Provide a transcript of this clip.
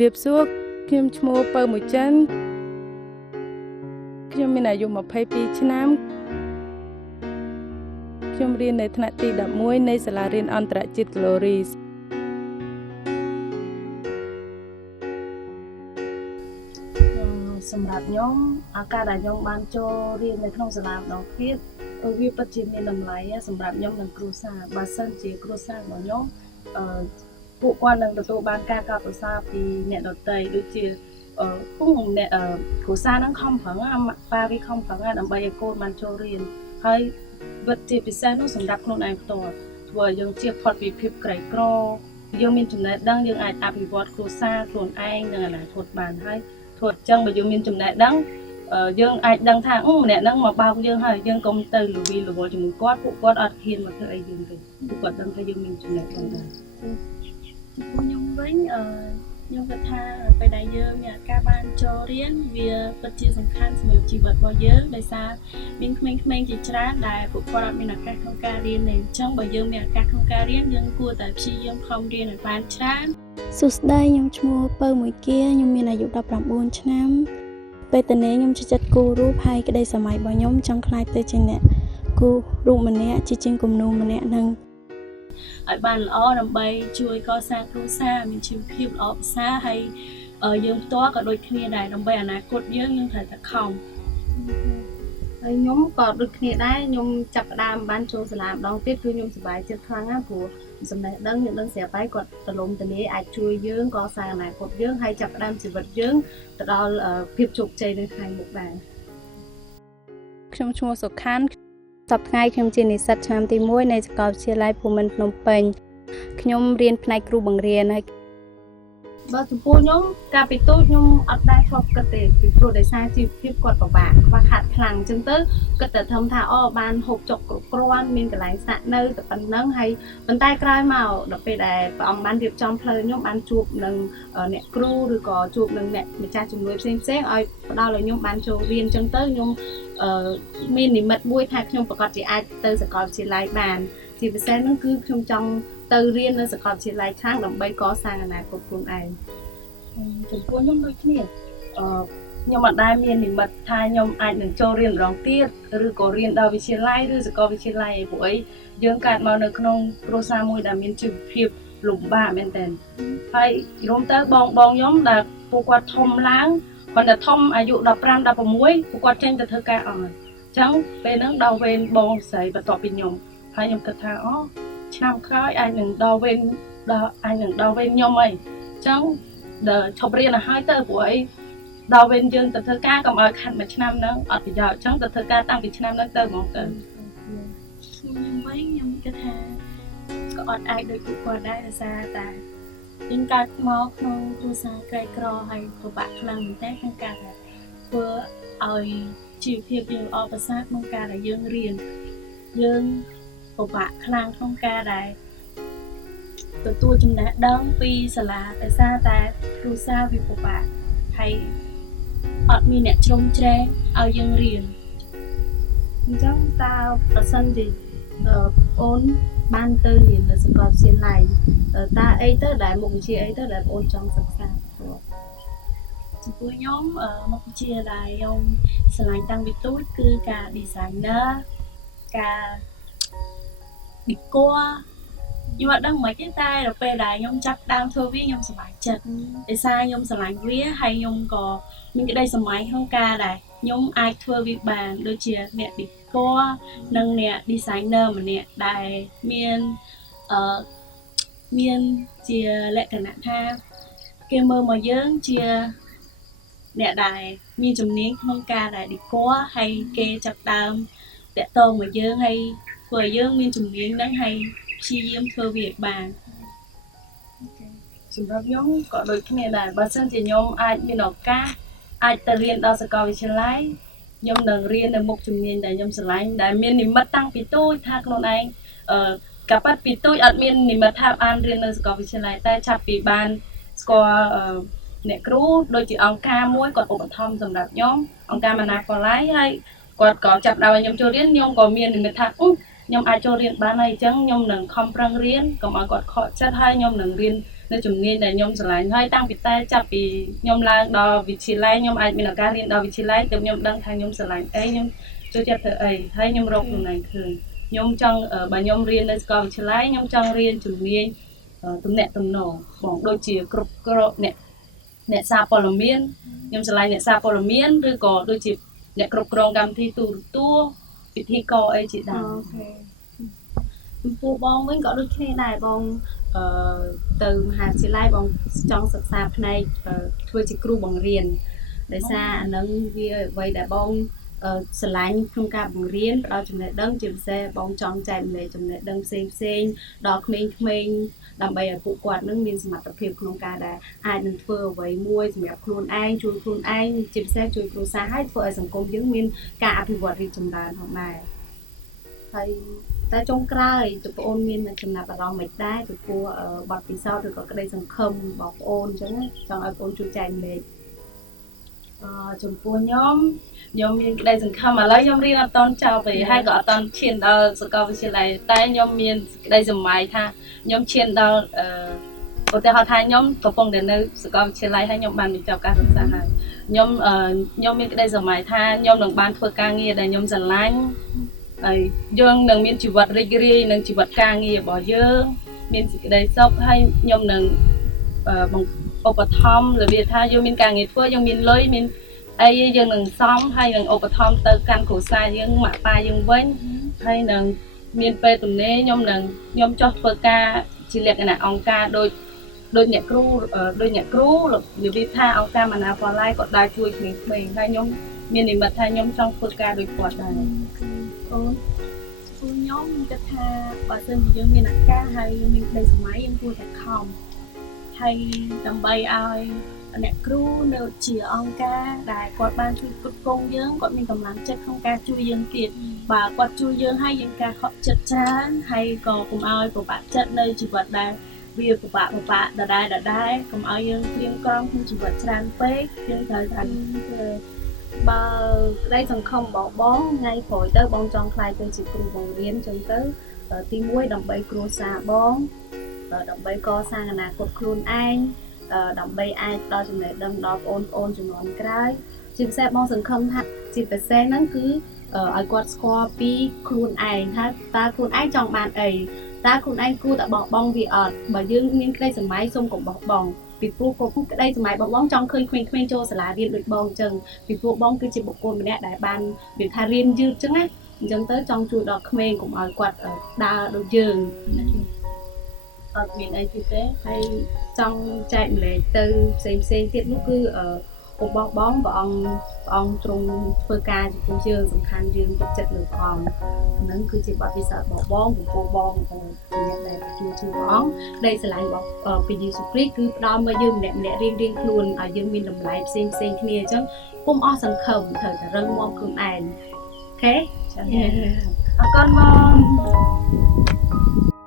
រៀបសួរខ្ញុំឈ្មោះពៅមួយចិនខ្ញុំមានអាយុ22ឆ្នាំខ្ញុំរៀននៅថ្នាក់ទី11នៃសាលារៀនអន្តរជាតិ Glories សម្រាប់ខ្ញុំឱកាសដែលខ្ញុំបានចូលរៀននៅក្នុងសាលាម្ដងទៀតវាពិតជាមានតម្លៃសម្រាប់ខ្ញុំនិងគ្រួសារបើសិនជាគ្រួសាររបស់ខ្ញុំពួកគាត់នឹងទទួលបានការកោតសរសើរពីអ្នកដទៃដូចជាពួកអ្នកគ្រួសារនឹងខំប្រឹងប៉ាវាខំប្រឹងដើម្បីឲ្យកូនបានចូលរៀនហើយវិទ្យាពិសេសនោះសម្រាប់ខ្លួនឯងផ្ទាល់ធ្វើឲ្យយើងជៀសផុតពីភាពក្រីក្រយើងមានចំណេះដឹងយើងអាចអភិវឌ្ឍគ្រួសារខ្លួនឯងនិងអនាគតបានហើយធ្វើអញ្ចឹងបើយើងមានចំណេះដឹងយើងអាចដឹងថាម្នាក់ហ្នឹងមកបោកយើងហើយយើងកុំទៅលវីលវល់ជាមួយគាត់ពួកគាត់អត់ហ៊ានមកធ្វើអីយើងទេពួកគាត់ដឹងថាយើងមានចំណេះដឹងដែរខ្ញុំវិញខ្ញុំគិតថាពេលដែលយើងមានឱកាសបានចូលរៀនវាពិតជាសំខាន់សម្រាប់ជីវិតរបស់យើងដោយសារមានក្មេងៗជាច្រើនដែលពួកគាត់អត់មានឱកាសក្នុងការរៀនទេអញ្ចឹងបើយើងមានឱកាសក្នុងការរៀនយើងគួរតែព្យាយាមខំរៀនឲ្យបានច្រើនសួស្តីខ្ញុំឈ្មោះពៅមួយគាខ្ញុំមានអាយុ19ឆ្នាំពេលតនេះខ្ញុំចិត្តគូររូបហើយក្តីសម័យរបស់ខ្ញុំចង់ខ្លាចទៅជាអ្នកគូររូបម្នាក់ជាជាងគំនូរម្នាក់នឹងឲ្យបានល្អដើម្បីជួយកសាងគ្រួសារមានជីវភាពល្អប្រសើរហើយយើងផ្ទាល់ក៏ដូចគ្នាដែរដើម្បីអនាគតយើងត្រូវតែខំហើយខ្ញុំក៏ដូចគ្នាដែរខ្ញុំចាប់ផ្ដើមបានចូលសាលាម្ដងទៀតគឺខ្ញុំសប្បាយចិត្តខ្លាំងណាស់ព្រោះចំណេះដឹងយើងដឹងស្រាប់ហើយគាត់ទលំទលាអាចជួយយើងកសាងអនាគតយើងហើយចាប់ផ្ដើមជីវិតយើងទៅដល់ភាពជោគជ័យនៅថ្ងៃមុខដែរខ្ញុំឈ្មោះសុខាន់សប្តាហ៍ខ្ញុំជានិស្សិតឆ្នាំទី1នៃសាកលវិទ្យាល័យភូមិន្ទភ្នំពេញខ្ញុំរៀនផ្នែកគ្រូបង្រៀនហើយបើចំពោះខ្ញុំកាលពីតូចខ្ញុំអត់ដែរធ្លាប់គិតទេពីព្រោះដោយសារជីវភាពគាត់ពិបាកខ្វះខាតខ្លាំងអញ្ចឹងទៅគិតតែធំថាបានហូបចុកគ្រប់គ្រាន់មានកន្លែងស្នាក់នៅតែប៉ុណ្្នឹងហើយប៉ុន្តែក្រោយមកដល់ពេលដែលព្រះអង្គបានរៀបចំផ្លូវខ្ញុំបានជួបនឹងអ្នកគ្រូឬក៏ជួបនឹងអ្នកម្ចាស់ជំនួយផ្សេងៗឲ្យផ្ដល់ឲ្យខ្ញុំបានចូលរៀនអញ្ចឹងទៅខ្ញុំមាននិមិត្តមួយថាខ្ញុំប្រកាសជាអាចទៅសាកលវិទ្យាល័យបានជាពិសេសនោះគឺខ្ញុំចង់ទៅរៀននៅសាកលវិទ្យាល័យខាងដើម្បីកសាងអនាគតខ្លួនឯងចំពោះខ្ញុំដូចគ្នាខ្ញុំអត់ដែលមាននិមិត្តថាខ្ញុំអាចនឹងចូលរៀនម្ដងទៀតឬក៏រៀនដល់វិទ្យាល័យឬសាកលវិទ្យាល័យអីព្រោះអីយើងកើតមកនៅក្នុងគ្រួសារមួយដែលមានជីវភាពលំបាកមែនទែនហើយរួមទៅបងខ្ញុំដែលពួកគាត់ធំឡើងគាត់តែធំអាយុ15 16ពួកគាត់ចេញទៅធ្វើការអស់អញ្ចឹងពេលហ្នឹងដល់វេនបងស្រីបន្ទាប់ពីខ្ញុំហើយខ្ញុំគិតថាឆ្នាំក្រោយអាចនឹងដល់វេនខ្ញុំអីអញ្ចឹងដល់ឈប់រៀនទៅហើយទៅព្រោះអីដល់វេនយើងទៅធ្វើការកុំឲ្យខាត់មួយឆ្នាំហ្នឹងអត់ប្រយោជន៍អញ្ចឹងទៅធ្វើការតាំងពីឆ្នាំហ្នឹងទៅហ្មងទៅខ្ញុំវិញខ្ញុំគិតថាក៏អត់អាចដូចពួកគាត់ដែរដោយសារតែយើងកើតមកក្នុងគ្រួសារក្រីក្រហើយពិបាកខ្លាំងមែនតើក្នុងការធ្វើឲ្យជីវភាពយើងល្អប្រសើរក្នុងការដែលយើងរៀនយើងពិបាកខ្លាំងក្នុងការដែលទទួលចំណេះដឹងពីសាលាដោយសារតែគ្រូសាវាពិបាកហើយអត់មានអ្នកជ្រោមជ្រែងឲ្យយើងរៀនអញ្ចឹងតើប្រសិនជាអូនបានទៅរៀននៅសាកលវិទ្យាល័យតើអីទៅដែលមុខវិជ្ជាអីទៅដែលអូនចង់សិក្សាចំពោះខ្ញុំមុខវិជ្ជាដែលខ្ញុំស្រឡាញ់តាំងពីតូចគឺការ designer ការ decor ខ្ញុំអត់ដឹងមិនទេតែដល់ពេលដែលខ្ញុំចាប់ដើមធ្វើវាខ្ញុំសប្បាយចិត្តដោយសារខ្ញុំស្រឡាញ់វាហើយខ្ញុំក៏មានក្តីសម័យក្នុងការដែលខ្ញុំអាចធ្វើវាបានដូចជាអ្នក decor និងអ្នក designer ម្នាក់ដែលមានជាលក្ខណៈថាគេមើលមកយើងជាអ្នកដែលមានជំនាញក្នុងការដែល decor ហើយគេចាប់ដើមតាក់ទងមកយើងហើយធ្វើឲ្យយើងមានជំនាញហ្នឹងហើយព្យាយាមធ្វើវាឲ្យបានសម្រាប់ខ្ញុំក៏ដូចគ្នាដែរបើសិនជាខ្ញុំអាចមានឱកាសអាចទៅរៀនដល់សាកលវិទ្យាល័យខ្ញុំនឹងរៀននៅមុខជំនាញដែលខ្ញុំស្រឡាញ់ដែលមាននិមិត្តតាំងពីតូចថាខ្លួនឯងកាប៉ាត់ពីតូចអត់មាននិមិត្តថាបានរៀននៅសាកលវិទ្យាល័យតែចាប់ពីបានស្គាល់អ្នកគ្រូដូចជាអង្គការមួយគាត់ឧបត្ថម្ភសម្រាប់ខ្ញុំអង្គការមណាកល័យហើយគាត់ក៏ចាប់ដល់ឲ្យខ្ញុំចូលរៀនខ្ញុំក៏មាននិមិត្តថាខ្ញុំអាចចូលរៀនបានហើយអញ្ចឹងខ្ញុំនឹងខំប្រឹងរៀនកុំឲ្យគាត់ខកចិត្តហើយខ្ញុំនឹងរៀន នៅជំនាញដែលខ្ញុំស្រឡាញ់ហើយតាំងពីតែចាប់ពីខ្ញុំឡើងដល់វិទ្យាល័យខ្ញុំអាចមានឱកាសរៀនដល់វិទ្យាល័យទើបខ្ញុំដឹងថាខ្ញុំស្រឡាញ់អីខ្ញុំចូលចិត្តធ្វើអីហើយខ្ញុំរកខ្លួនឯងឃើញខ្ញុំចង់បើខ្ញុំរៀននៅសាកលវិទ្យាល័យខ្ញុំចង់រៀនជំនាញទំនាក់ទំនងបងដូចជាគ្រប់គ្រងអ្នកសារព័ត៌មានខ្ញុំស្រឡាញ់អ្នកសារព័ត៌មានឬក៏ដូចជាអ្នកគ្រប់គ្រងកម្មវិធីទូរទស្សន៍ពិធីករអីជាដើម ចំពោះបងវិញក៏ដូចគ្នាដែរបងទៅមហាវិទ្យាល័យបងចង់សិក្សាផ្នែកធ្វើជាគ្រូបង្រៀនដោយសារអានឹងវាអ្វីដែលបងស្រឡាញ់ក្នុងការបង្រៀនផ្ដល់ចំណេះដឹងជាពិសេសបងចង់ចែករំលែកចំណេះដឹងផ្សេងៗដល់ក្មេងៗដើម្បីឲ្យពួកគាត់នឹងមានសមត្ថភាពក្នុងការដែលអាចនឹងធ្វើអ្វីមួយសម្រាប់ខ្លួនឯងជួយខ្លួនឯងជាពិសេសជួយគ្រួសារហើយធ្វើឲ្យសង្គមយើងមានការអភិវឌ្ឍរីកចម្រើនផងដែរហើយតែចុងក្រោយបងប្អូនមានចំណាប់អារម្មណ៍មិនដែរចំពោះបទពិសោធន៍ឬក៏ក្តីសង្ឃឹមបងប្អូនអញ្ចឹងចង់ឲ្យបងប្អូនជួយចែករំលែក ចំពោះខ្ញុំមានក្តីសង្ឃឹមឥឡូវខ្ញុំរៀនអត់តន់ចប់ទេហើយក៏អត់តន់ឈានដល់សាកលវិទ្យាល័យតែខ្ញុំមានក្តីសម័យថាខ្ញុំឈានដល់ឧទាហរណ៍ថាខ្ញុំកំពុងតែនៅសាកលវិទ្យាល័យហើយខ្ញុំបានបញ្ចប់ការសិក្សាហើយខ្ញុំមានក្តីសម័យថាខ្ញុំនឹងបានធ្វើការងារដែលខ្ញុំស្រឡាញ់ហើយយើងនឹងមានជីវិតរីករាយនឹងជីវិតការងាររបស់យើងមានសេចក្តីសុខហើយខ្ញុំនឹងឧបត្ថម្ភរបៀបថាយើងមានការងារធ្វើយើងមានលុយមានអីយើងនឹងសំហើយនឹងឧបត្ថម្ភទៅកាន់គ្រួសារយើងម៉ាក់ប៉ាយើងវិញហើយនឹងមានពេលទំនេរខ្ញុំចោះធ្វើការជាលក្ខណៈអង្គការដូចអ្នកគ្រូរបៀបថាអង្គការមណាហ្វឡៃក៏ដើរជួយក្មេងៗហើយខ្ញុំមាននិមិត្តថាខ្ញុំចង់ធ្វើការដូចគាត់ដែរអូនខ្ញុំគិតថាបើសិនជាយើងមានឱកាសហើយមានក្តីសម័យយើងគួរតែខំហើយដើម្បីឲ្យអ្នកគ្រូនៅជាអង្គការដែលគាត់បានជួយគ្រប់គ្រងយើងគាត់មានកម្លាំងចិត្តក្នុងការជួយយើងទៀតបើគាត់ជួយយើងហើយយើងការខកចិត្តច្រើនហើយក៏កុំឲ្យពិបាកចិត្តនៅជីវិតដែលវាពិបាកដដែលកុំឲ្យយើងព្រៀងក្រំក្នុងជីវិតច្រើនពេកយើងត្រូវតែបើក្តីសង្ឃឹមបងថ្ងៃក្រោយទៅបងចង់ខ្លាយទៅជាគ្រូបង្រៀនចឹងទៅទី1ដើម្បីគ្រួសារបងដើម្បីកសាងអនាគតខ្លួនឯងដើម្បីអាចដល់ចំណេះដឹងដល់បងប្អូនជំនាន់ក្រោយជាពិសេសបងសង្ឃឹមថាជាពិសេសហ្នឹងគឺឲ្យគាត់ស្គាល់ពីខ្លួនឯងថាតើខ្លួនឯងចង់បានអីតើខ្លួនឯងគួរតែបោះបង់វាអត់បើយើងមានក្តីសម័យសូមកុំបោះបង់ពីព្រោះគ្រប់ក្តីសម័យបងចង់ឃើញក្មេងៗចូលសាលារៀនដូចបងអញ្ចឹងពីព្រោះបងគឺជាបុគ្គលម្នាក់ដែលបាននិយាយថារៀនយឺតអញ្ចឹងណាអញ្ចឹងទៅចង់ជួយដល់ក្មេងកុំឲ្យគាត់ដើរដូចយើងអត់មានអីទៀតទេហើយចង់ចែកម្លែកទៅផ្សេងទៀតនោះគឺកុំបោះបង់ព្រះអង្គទ្រង់ធ្វើការចំពោះយើងសំខាន់យើងទុកចិត្តលើព្រះអង្គហ្នឹងគឺជាបទពិសោធន៍របស់បងចំពោះបងជាអ្នកដែលទទួលជឿព្រះអង្គដែលស្រឡាញ់របស់ព្រះយេស៊ូវគ្រីស្ទគឺផ្ដល់មកយើងម្នាក់រៀងខ្លួនឲ្យយើងមានតម្លៃផ្សេងគ្នាអញ្ចឹងពុំអស់សង្ឃឹមត្រូវតែរឹងមាំខ្លួនឯងអូខេអរគុណបង